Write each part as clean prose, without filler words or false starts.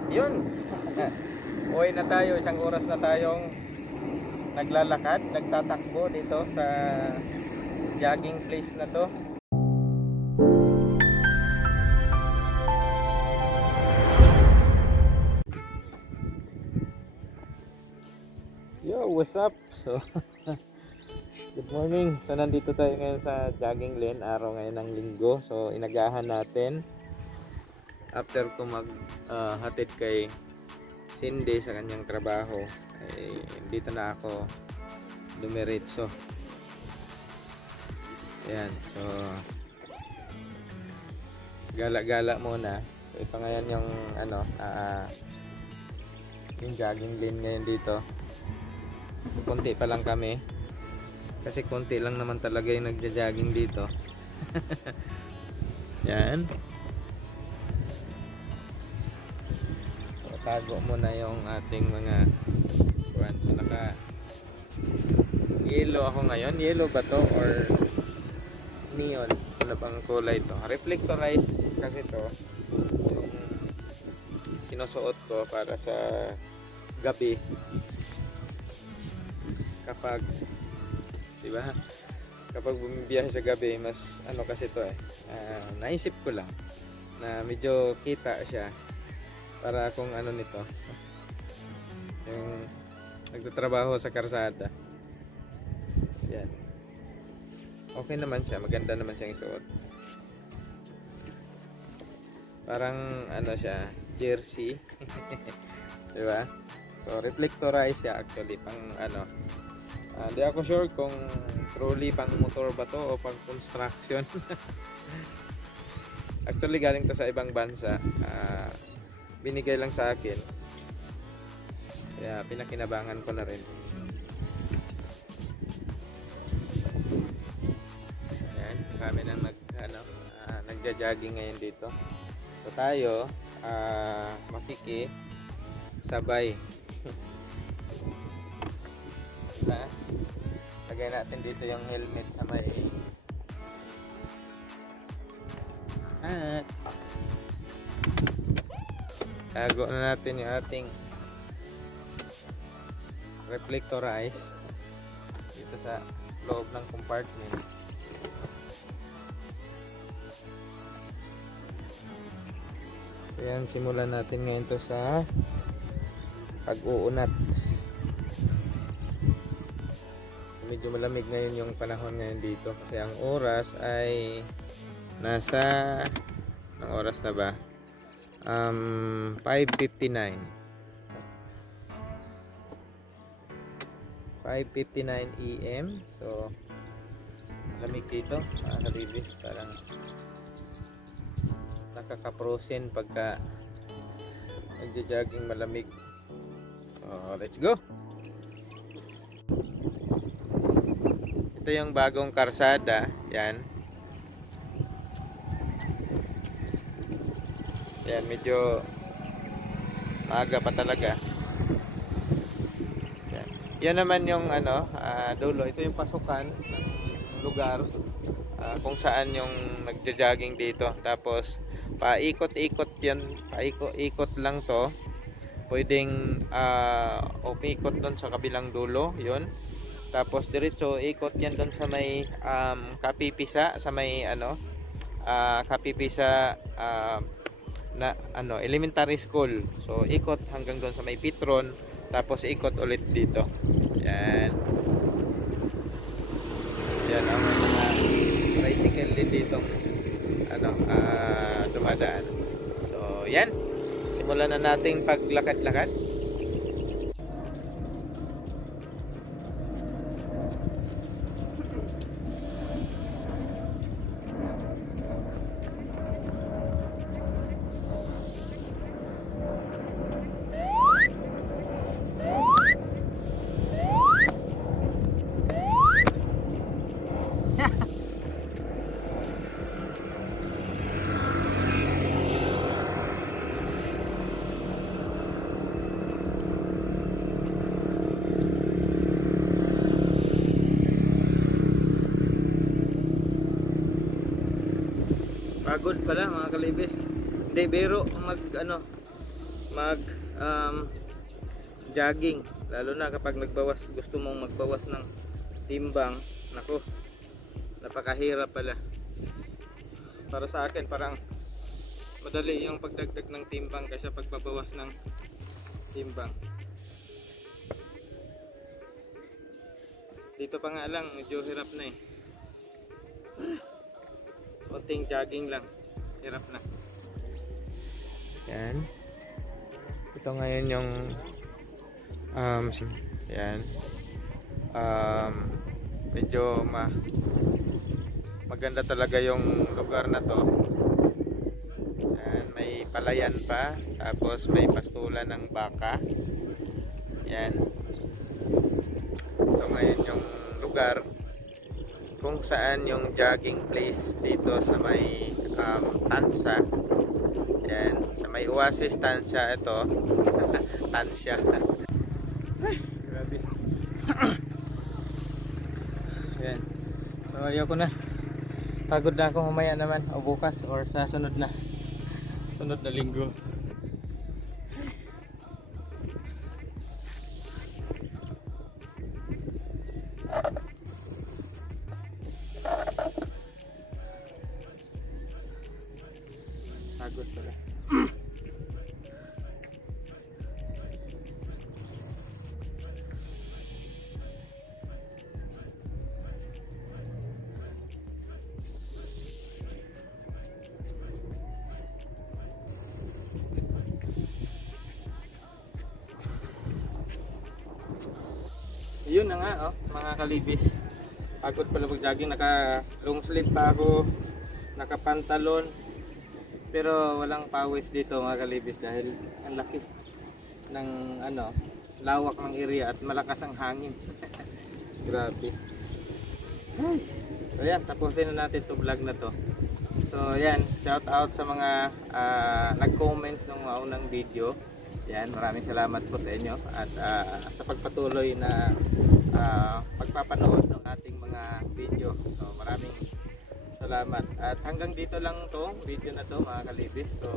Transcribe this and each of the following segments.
At yun, uwi na tayo. Isang oras na tayong naglalakad, nagtatakbo dito sa jogging place na to. Yo, what's up? So, good morning. So, nandito tayo ngayon sa jogging lane. Araw ngayon ng linggo. So, inagahan natin. After ko hatid kay Cindy sa kanyang trabaho, ay dito na ako dumiretso. Ayan. So, gala-gala muna. So, ito ngayon yung yung jogging lane ngayon dito. Konti pa lang kami kasi konti lang naman talaga yung nagja-jogging dito. Yan. So tago muna yung ating mga buwan. So naka yellow ako ngayon. Yellow ba to or neon? Ano bang kulay to? Reflectorized kasi to yung sinusuot ko para sa gabi. Kapag bumibiyahe sa gabi, mas ano kasi to naisip ko lang na medyo kita siya para kung ano nito yung nagtatrabaho sa karsada. Yan, okay naman siya, maganda naman siyang isuot, parang ano siya, jersey. Diba? So reflectorized siya actually, pang ano, di ako sure kung truly pang motor ba to o pang construction. Actually galing to sa ibang bansa, binigay lang sa akin kaya pinakinabangan ko na rin. Ayan, kami nang nagja-jogging ngayon dito. So tayo makikisabay. Lagay natin dito yung helmet sa may tago na natin yung ating reflectorized dito sa loob ng compartment. So yan, simulan natin ngayon to sa pag-uunat. Medyo malamig ngayon yung panahon ngayon dito kasi ang oras ay nasa, ang oras na ba? 5:59 AM. So lamig dito mga kalibis, parang nakaka-frozen pagka nagja-jogging malamig. So let's go. Ito yung bagong karsada. Yan. Yan, medyo maaga pa talaga. Yan. Yan naman yung dulo. Ito yung pasukan ng lugar kung saan yung nagja-jogging dito. Tapos paikot-ikot yan. Paikot-ikot lang to. Pwedeng umikot doon sa kabilang dulo. Yun. Tapos diretso ikot yan doon sa may Kapipisa, sa may Kapipisa na elementary school. So ikot hanggang doon sa may Pitron, tapos ikot ulit dito. Yan. Yan ang mga tricycle din dito dumadaan. So yan. Simulan na nating paglakad-lakad. Pagod pala mga kalibis. Hindi biro mag jogging, lalo na kapag gusto mong magbawas ng timbang. Naku, napakahirap pala. Para sa akin parang madali yung pagdagdag ng timbang kaysa pagbabawas ng timbang. Dito pa nga lang medyo hirap na eh. Konting jogging lang, hirap na. Yan. Ito ngayon yung yan. Medyo maganda talaga yung lugar na to. Yan, may palayan pa, tapos may pastulan ng baka. Yan. Ito ngayon yung lugar kung saan yung jogging place dito sa may Tansya. Yan, sa may Oasis Tansya ito. Tansya. Ay, grabe. Yan. So ayoko na. Pagod na ako mamaya naman o bukas or sa sunod na linggo. Pagod pala. Yun na nga oh, mga kalibis. Pagod pala mag-jogging, naka long sleeve pa ako, naka pantalon. Pero walang pawis dito mga kalibis dahil ang laki ng lawak ng area at malakas ang hangin. Grabe. So yan, tapusin na natin 'tong vlog na to. So yan, shout out sa mga nag-comments ng unang video. Yan, maraming salamat po sa inyo at sa pagpatuloy na pagpapanood ng ating mga video. So maraming salamat. At hanggang dito lang to video na to mga kalibis. So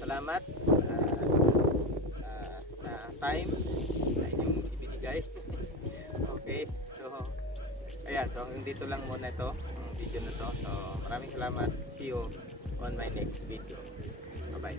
salamat sa time na inyong ibinigay. Okay. So ayan, so hanggang dito lang muna ito ang video na to. So maraming salamat. See you on my next video. Bye bye.